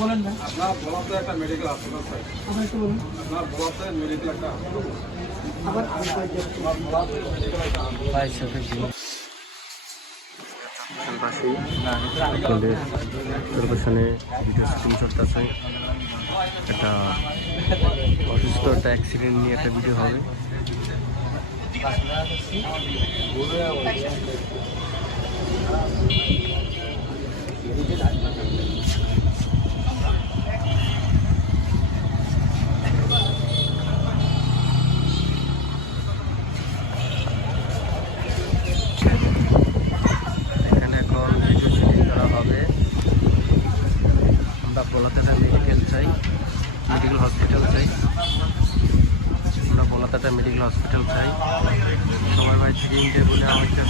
বলেন না। আপনার বলাতে একটা মেডিকেল হাসপাতাল চাই। আপনি একটু বলুন। আপনার বলাতে মেডিকেল একটা হাসপাতাল। আবার পাশেই ভিডিও শুটিং চলতেছে। একটা অসুস্থ একটা অ্যাক্সিডেন্ট নিয়ে একটা ভিডিও হবে। এখানে এখন ভিডিও শুটিং করা হবে। আমরা বলাতেটা মেডিকেল চাই, মেডিকেল হসপিটাল চাই। আমরা বলাতেটা মেডিকেল হসপিটাল চাই। সবার বাড়ি থেকে ইন্টারভিউ নেওয়া হচ্ছে।